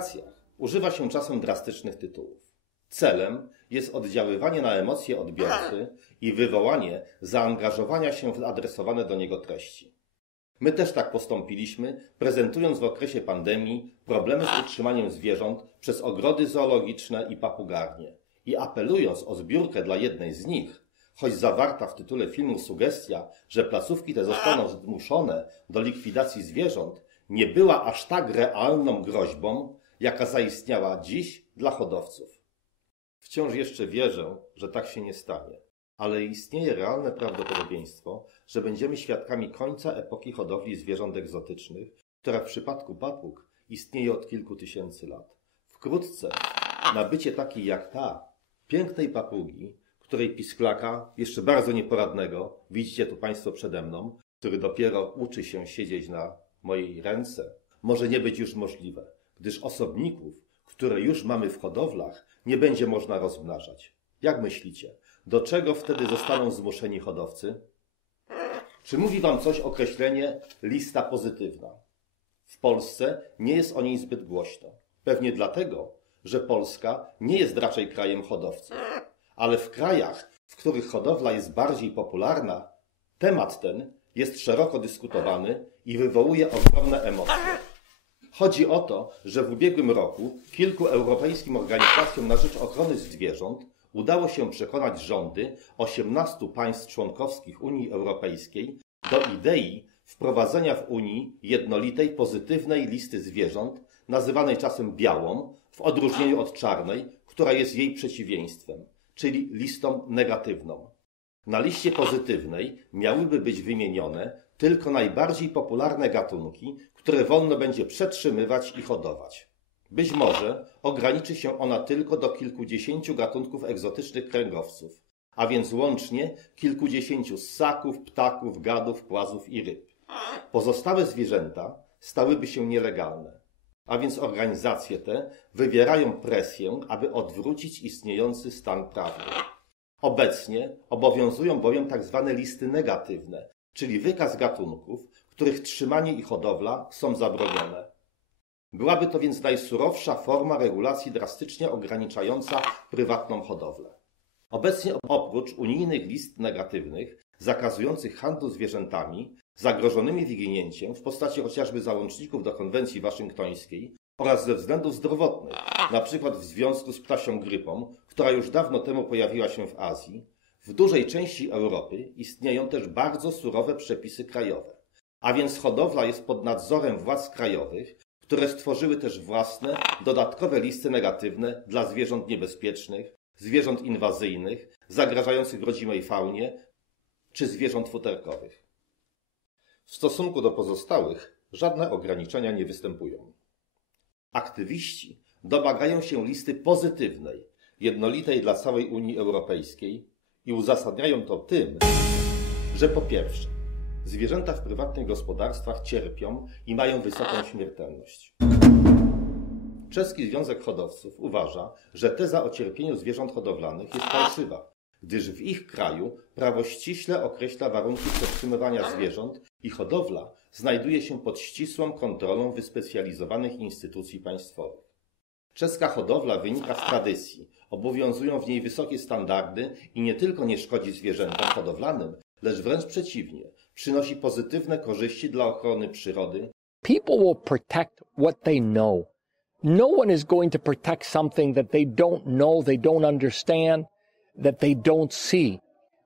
publikacjach używa się czasem drastycznych tytułów. Celem jest oddziaływanie na emocje odbiorcy i wywołanie zaangażowania się w adresowane do niego treści. My też tak postąpiliśmy, prezentując w okresie pandemii problemy z utrzymaniem zwierząt przez ogrody zoologiczne i papugarnie i apelując o zbiórkę dla jednej z nich, choć zawarta w tytule filmu sugestia, że placówki te zostaną zmuszone do likwidacji zwierząt, nie była aż tak realną groźbą, jaka zaistniała dziś dla hodowców. Wciąż jeszcze wierzę, że tak się nie stanie, ale istnieje realne prawdopodobieństwo, że będziemy świadkami końca epoki hodowli zwierząt egzotycznych, która w przypadku papug istnieje od kilku tysięcy lat. Wkrótce nabycie takiej jak ta, pięknej papugi, której pisklaka, jeszcze bardzo nieporadnego, widzicie tu Państwo przede mną, który dopiero uczy się siedzieć na mojej ręce, może nie być już możliwe, gdyż osobników, które już mamy w hodowlach, nie będzie można rozmnażać. Jak myślicie, do czego wtedy zostaną zmuszeni hodowcy? Czy mówi Wam coś określenie lista pozytywna? W Polsce nie jest o niej zbyt głośno. Pewnie dlatego, że Polska nie jest raczej krajem hodowców. Ale w krajach, w których hodowla jest bardziej popularna, temat ten jest szeroko dyskutowany i wywołuje ogromne emocje. Chodzi o to, że w ubiegłym roku kilku europejskim organizacjom na rzecz ochrony zwierząt udało się przekonać rządy 18 państw członkowskich Unii Europejskiej do idei wprowadzenia w Unii jednolitej, pozytywnej listy zwierząt, nazywanej czasem białą, w odróżnieniu od czarnej, która jest jej przeciwieństwem, czyli listą negatywną. Na liście pozytywnej miałyby być wymienione tylko najbardziej popularne gatunki, które wolno będzie przetrzymywać i hodować. Być może ograniczy się ona tylko do kilkudziesięciu gatunków egzotycznych kręgowców, a więc łącznie kilkudziesięciu ssaków, ptaków, gadów, płazów i ryb. Pozostałe zwierzęta stałyby się nielegalne, a więc organizacje te wywierają presję, aby odwrócić istniejący stan prawny. Obecnie obowiązują bowiem tzw. listy negatywne, czyli wykaz gatunków, których trzymanie i hodowla są zabronione. Byłaby to więc najsurowsza forma regulacji drastycznie ograniczająca prywatną hodowlę. Obecnie oprócz unijnych list negatywnych zakazujących handlu zwierzętami zagrożonymi wyginięciem w postaci chociażby załączników do konwencji waszyngtońskiej oraz ze względów zdrowotnych, np. w związku z ptasią grypą, która już dawno temu pojawiła się w Azji, w dużej części Europy istnieją też bardzo surowe przepisy krajowe, a więc hodowla jest pod nadzorem władz krajowych, które stworzyły też własne, dodatkowe listy negatywne dla zwierząt niebezpiecznych, zwierząt inwazyjnych, zagrażających rodzimej faunie czy zwierząt futerkowych. W stosunku do pozostałych żadne ograniczenia nie występują. Aktywiści domagają się listy pozytywnej, jednolitej dla całej Unii Europejskiej i uzasadniają to tym, że po pierwsze, zwierzęta w prywatnych gospodarstwach cierpią i mają wysoką śmiertelność. Czeski Związek Hodowców uważa, że teza o cierpieniu zwierząt hodowlanych jest fałszywa, gdyż w ich kraju prawo ściśle określa warunki przetrzymywania zwierząt i hodowla znajduje się pod ścisłą kontrolą wyspecjalizowanych instytucji państwowych. Czeska hodowla wynika z tradycji, obowiązują w niej wysokie standardy i nie tylko nie szkodzi zwierzętom hodowlanym, lecz wręcz przeciwnie, przynosi pozytywne korzyści dla ochrony przyrody. People will protect what they know. No one is going to protect something that they don't know, they don't understand, that they don't see.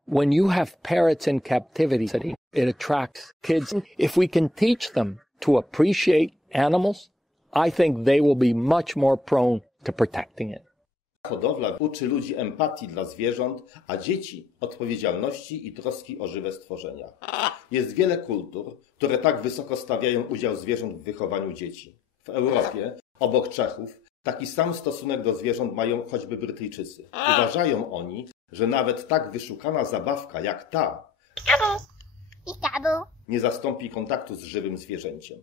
When you have parrots in captivity, it attracts kids. If we can teach them to appreciate animals, I think they will be much more prone to protecting it. Hodowla uczy ludzi empatii dla zwierząt, a dzieci odpowiedzialności i troski o żywe stworzenia. Jest wiele kultur, które tak wysoko stawiają udział zwierząt w wychowaniu dzieci. W Europie, obok Czechów, taki sam stosunek do zwierząt mają choćby Brytyjczycy. Uważają oni, że nawet tak wyszukana zabawka jak ta nie zastąpi kontaktu z żywym zwierzęciem.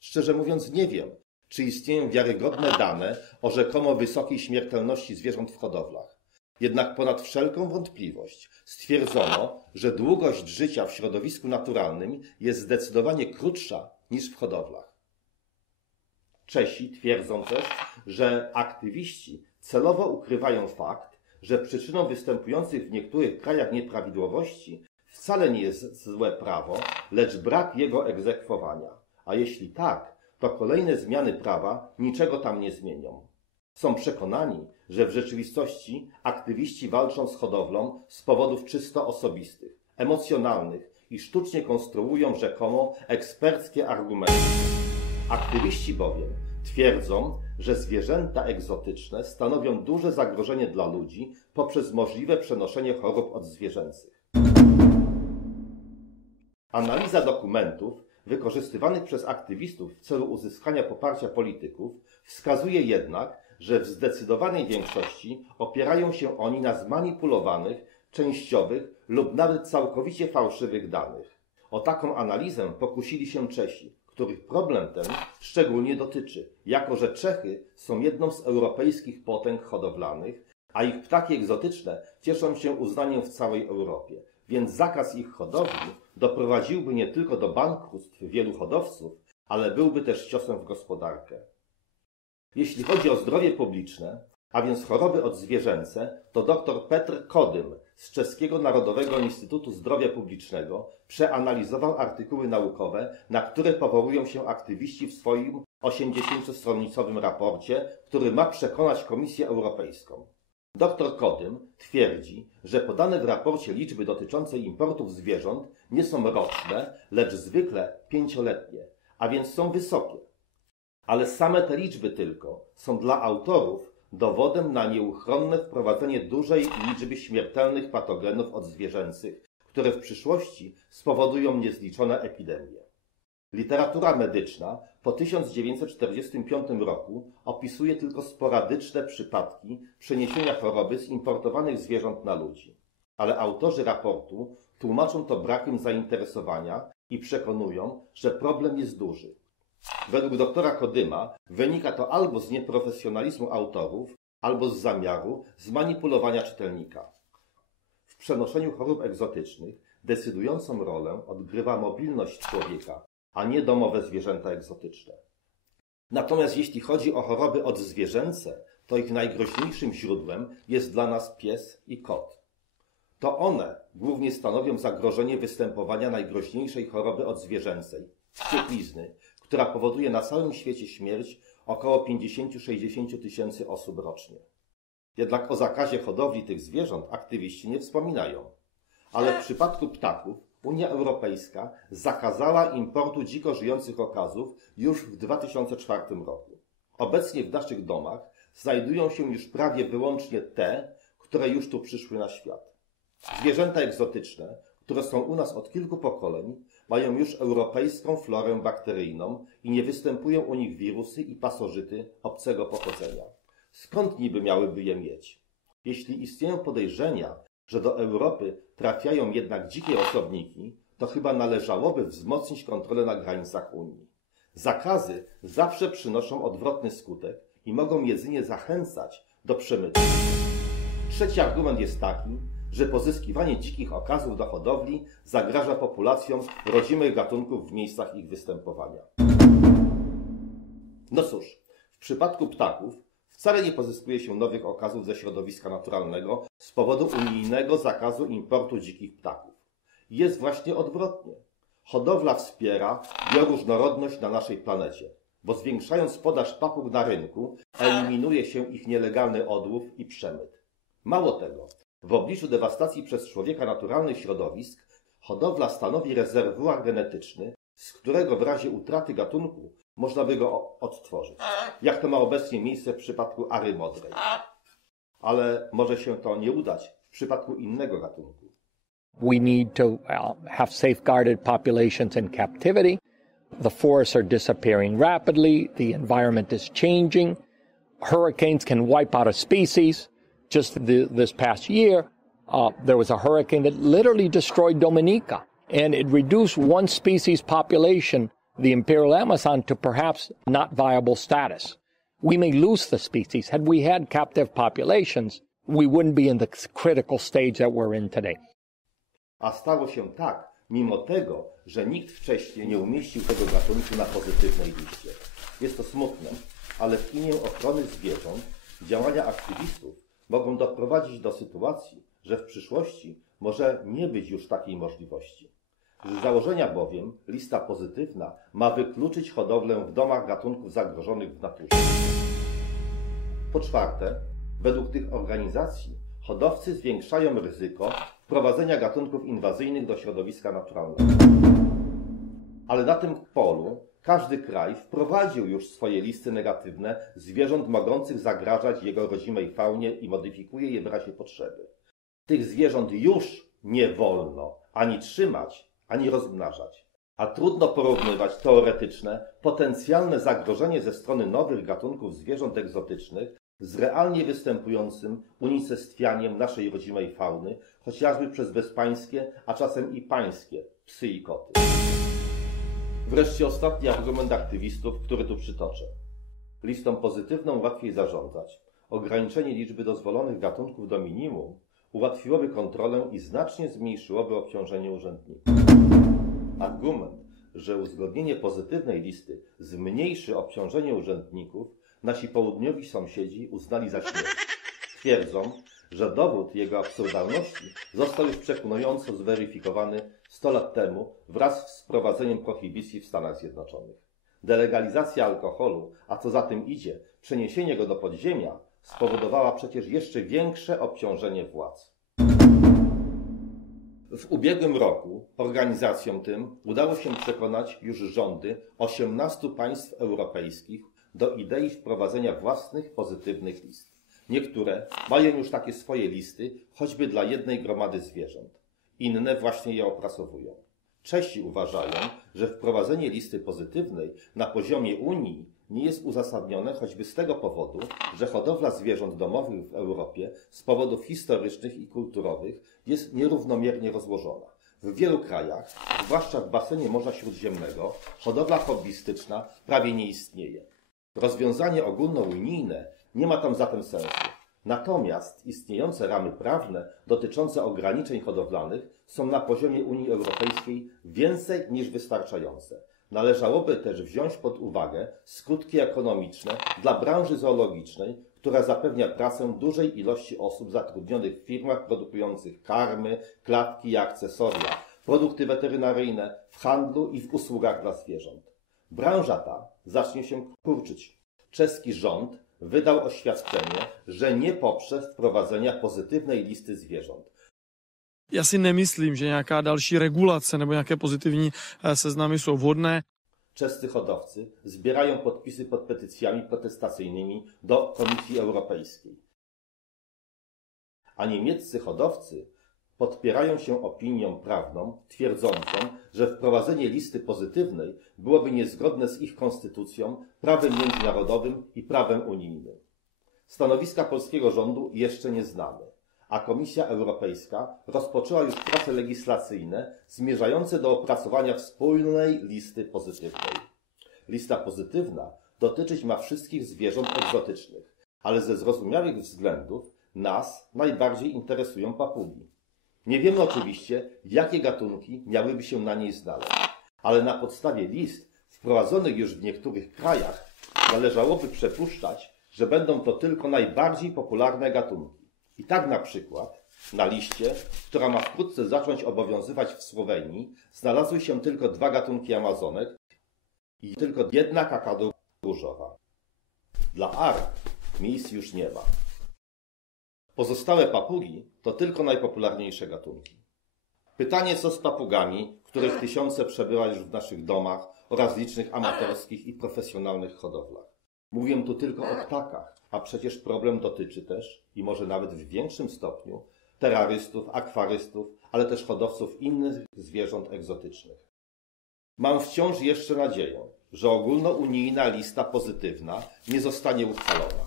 Szczerze mówiąc nie wiem, czy istnieją wiarygodne dane o rzekomo wysokiej śmiertelności zwierząt w hodowlach. Jednak ponad wszelką wątpliwość stwierdzono, że długość życia w środowisku naturalnym jest zdecydowanie krótsza niż w hodowlach. Czesi twierdzą też, że aktywiści celowo ukrywają fakt, że przyczyną występujących w niektórych krajach nieprawidłowości wcale nie jest złe prawo, lecz brak jego egzekwowania. A jeśli tak, to kolejne zmiany prawa niczego tam nie zmienią. Są przekonani, że w rzeczywistości aktywiści walczą z hodowlą z powodów czysto osobistych, emocjonalnych i sztucznie konstruują rzekomo eksperckie argumenty. Aktywiści bowiem twierdzą, że zwierzęta egzotyczne stanowią duże zagrożenie dla ludzi poprzez możliwe przenoszenie chorób odzwierzęcych. Analiza dokumentów wykorzystywanych przez aktywistów w celu uzyskania poparcia polityków wskazuje jednak, że w zdecydowanej większości opierają się oni na zmanipulowanych, częściowych lub nawet całkowicie fałszywych danych. O taką analizę pokusili się Czesi, których problem ten szczególnie dotyczy, jako że Czechy są jedną z europejskich potęg hodowlanych, a ich ptaki egzotyczne cieszą się uznaniem w całej Europie, więc zakaz ich hodowli doprowadziłby nie tylko do bankructw wielu hodowców, ale byłby też ciosem w gospodarkę. Jeśli chodzi o zdrowie publiczne, a więc choroby odzwierzęce, to dr Petr Kodym z Czeskiego Narodowego Instytutu Zdrowia Publicznego przeanalizował artykuły naukowe, na które powołują się aktywiści w swoim 80-stronicowym raporcie, który ma przekonać Komisję Europejską. Dr Kodym twierdzi, że podane w raporcie liczby dotyczące importów zwierząt nie są roczne, lecz zwykle 5-letnie, a więc są wysokie. Ale same te liczby tylko są dla autorów dowodem na nieuchronne wprowadzenie dużej liczby śmiertelnych patogenów odzwierzęcych, które w przyszłości spowodują niezliczone epidemie. Literatura medyczna po 1945 roku opisuje tylko sporadyczne przypadki przeniesienia choroby z importowanych zwierząt na ludzi. Ale autorzy raportu tłumaczą to brakiem zainteresowania i przekonują, że problem jest duży. Według doktora Kodyma wynika to albo z nieprofesjonalizmu autorów, albo z zamiaru zmanipulowania czytelnika. W przenoszeniu chorób egzotycznych decydującą rolę odgrywa mobilność człowieka, a nie domowe zwierzęta egzotyczne. Natomiast jeśli chodzi o choroby odzwierzęce, to ich najgroźniejszym źródłem jest dla nas pies i kot. To one głównie stanowią zagrożenie występowania najgroźniejszej choroby odzwierzęcej – wścieklizny, która powoduje na całym świecie śmierć około 50–60 tysięcy osób rocznie. Jednak o zakazie hodowli tych zwierząt aktywiści nie wspominają. Ale w przypadku ptaków Unia Europejska zakazała importu dziko żyjących okazów już w 2004 roku. Obecnie w naszych domach znajdują się już prawie wyłącznie te, które już tu przyszły na świat. Zwierzęta egzotyczne, które są u nas od kilku pokoleń, mają już europejską florę bakteryjną i nie występują u nich wirusy i pasożyty obcego pochodzenia. Skąd niby miałyby je mieć? Jeśli istnieją podejrzenia, że do Europy trafiają jednak dzikie osobniki, to chyba należałoby wzmocnić kontrolę na granicach Unii. Zakazy zawsze przynoszą odwrotny skutek i mogą jedynie zachęcać do przemytu. Trzeci argument jest taki, że pozyskiwanie dzikich okazów do hodowli zagraża populacjom rodzimych gatunków w miejscach ich występowania. No cóż, w przypadku ptaków wcale nie pozyskuje się nowych okazów ze środowiska naturalnego z powodu unijnego zakazu importu dzikich ptaków. Jest właśnie odwrotnie. Hodowla wspiera bioróżnorodność na naszej planecie, bo zwiększając podaż papug na rynku, eliminuje się ich nielegalny odłów i przemyt. Mało tego, w obliczu dewastacji przez człowieka naturalnych środowisk, hodowla stanowi rezerwuar genetyczny, z którego w razie utraty gatunku można by go odtworzyć, jak to ma obecnie miejsce w przypadku ary modrej. Ale może się to nie udać w przypadku innego gatunku. We need to have safeguarded populations in captivity. The forests are disappearing rapidly. The environment is changing. Hurricanes can wipe out a species. Just this past year, there was a hurricane that literally destroyed Dominica, and it reduced one species population, the imperial Amazon, to perhaps not viable status. We may lose the species. Had we had captive populations, we wouldn't be in the critical stage that we're in today. A stało się tak, mimo tego, że nikt wcześniej nie umieścił tego gatunku na pozytywnej liście. Jest to smutne, ale w imię ochrony zwierząt działania aktywistów mogą doprowadzić do sytuacji, że w przyszłości może nie być już takiej możliwości. Z założenia bowiem lista pozytywna ma wykluczyć hodowlę w domach gatunków zagrożonych w naturze. Po czwarte, według tych organizacji hodowcy zwiększają ryzyko wprowadzenia gatunków inwazyjnych do środowiska naturalnego. Ale na tym polu każdy kraj wprowadził już swoje listy negatywne zwierząt mogących zagrażać jego rodzimej faunie i modyfikuje je w razie potrzeby. Tych zwierząt już nie wolno ani trzymać, ani rozmnażać. A trudno porównywać teoretyczne, potencjalne zagrożenie ze strony nowych gatunków zwierząt egzotycznych z realnie występującym unicestwianiem naszej rodzimej fauny, chociażby przez bezpańskie, a czasem i pańskie psy i koty. Wreszcie ostatni argument aktywistów, który tu przytoczę. Listą pozytywną łatwiej zarządzać. Ograniczenie liczby dozwolonych gatunków do minimum ułatwiłoby kontrolę i znacznie zmniejszyłoby obciążenie urzędników. Argument, że uzgodnienie pozytywnej listy zmniejszy obciążenie urzędników, nasi południowi sąsiedzi uznali za śmieszny. Twierdzą, że dowód jego absurdalności został już przekonująco zweryfikowany 100 lat temu wraz z wprowadzeniem prohibicji w Stanach Zjednoczonych. Delegalizacja alkoholu, a co za tym idzie, przeniesienie go do podziemia, spowodowała przecież jeszcze większe obciążenie władz. W ubiegłym roku organizacjom tym udało się przekonać już rządy 18 państw europejskich do idei wprowadzenia własnych pozytywnych list. Niektóre mają już takie swoje listy, choćby dla jednej gromady zwierząt. Inne właśnie je opracowują. Czesi uważają, że wprowadzenie listy pozytywnej na poziomie Unii nie jest uzasadnione choćby z tego powodu, że hodowla zwierząt domowych w Europie z powodów historycznych i kulturowych jest nierównomiernie rozłożona. W wielu krajach, zwłaszcza w basenie Morza Śródziemnego, hodowla hobbystyczna prawie nie istnieje. Rozwiązanie ogólnounijne nie ma tam zatem sensu. Natomiast istniejące ramy prawne dotyczące ograniczeń hodowlanych są na poziomie Unii Europejskiej więcej niż wystarczające. Należałoby też wziąć pod uwagę skutki ekonomiczne dla branży zoologicznej, która zapewnia pracę dużej ilości osób zatrudnionych w firmach produkujących karmy, klatki i akcesoria, produkty weterynaryjne, w handlu i w usługach dla zwierząt. Branża ta zacznie się kurczyć. Czeski rząd wydał oświadczenie, że nie poprze wprowadzenia pozytywnej listy zwierząt. Já si nemyslím, že nějaká další regulace nebo nějaké pozitivní seznamy jsou vhodné. Czescy hodowcy zbierają podpisy pod petycjami protestacyjnymi do Komisji Europejskiej. A niemieccy hodowcy podpierają się opinią prawną twierdzącą, że wprowadzenie listy pozytywnej byłoby niezgodne z ich konstytucją, prawem międzynarodowym i prawem unijnym. Stanowiska polskiego rządu jeszcze nie znamy, a Komisja Europejska rozpoczęła już prace legislacyjne zmierzające do opracowania wspólnej listy pozytywnej. Lista pozytywna dotyczyć ma wszystkich zwierząt egzotycznych, ale ze zrozumiałych względów nas najbardziej interesują papugi. Nie wiemy oczywiście, jakie gatunki miałyby się na niej znaleźć, ale na podstawie list wprowadzonych już w niektórych krajach należałoby przypuszczać, że będą to tylko najbardziej popularne gatunki. I tak na przykład na liście, która ma wkrótce zacząć obowiązywać w Słowenii, znalazły się tylko 2 gatunki amazonek i tylko 1 kakadu różowa. Dla ark miejsc już nie ma. Pozostałe papugi to tylko najpopularniejsze gatunki. Pytanie, co z papugami, których tysiące przebywa już w naszych domach oraz licznych amatorskich i profesjonalnych hodowlach. Mówię tu tylko o ptakach, a przecież problem dotyczy też, i może nawet w większym stopniu, terrorystów, akwarystów, ale też hodowców innych zwierząt egzotycznych. Mam wciąż jeszcze nadzieję, że ogólnounijna lista pozytywna nie zostanie uchwalona.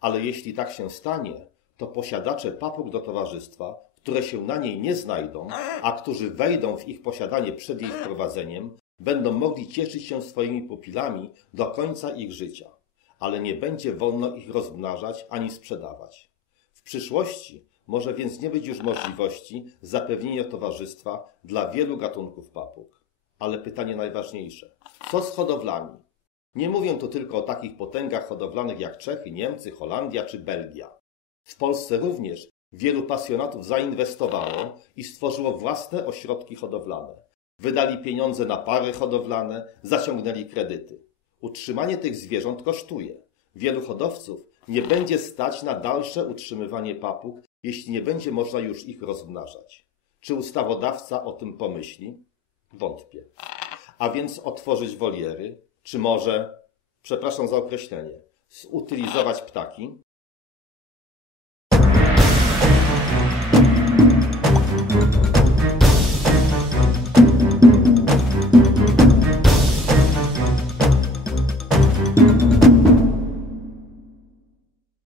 Ale jeśli tak się stanie, to posiadacze papug do towarzystwa, które się na niej nie znajdą, a którzy wejdą w ich posiadanie przed jej wprowadzeniem, będą mogli cieszyć się swoimi pupilami do końca ich życia, ale nie będzie wolno ich rozmnażać ani sprzedawać. W przyszłości może więc nie być już możliwości zapewnienia towarzystwa dla wielu gatunków papug. Ale pytanie najważniejsze. Co z hodowlami? Nie mówię tu tylko o takich potęgach hodowlanych jak Czechy, Niemcy, Holandia czy Belgia. W Polsce również wielu pasjonatów zainwestowało i stworzyło własne ośrodki hodowlane. Wydali pieniądze na pary hodowlane, zaciągnęli kredyty. Utrzymanie tych zwierząt kosztuje. Wielu hodowców nie będzie stać na dalsze utrzymywanie papug, jeśli nie będzie można już ich rozmnażać. Czy ustawodawca o tym pomyśli? Wątpię. A więc otworzyć woliery, czy może, przepraszam za określenie, zutylizować ptaki?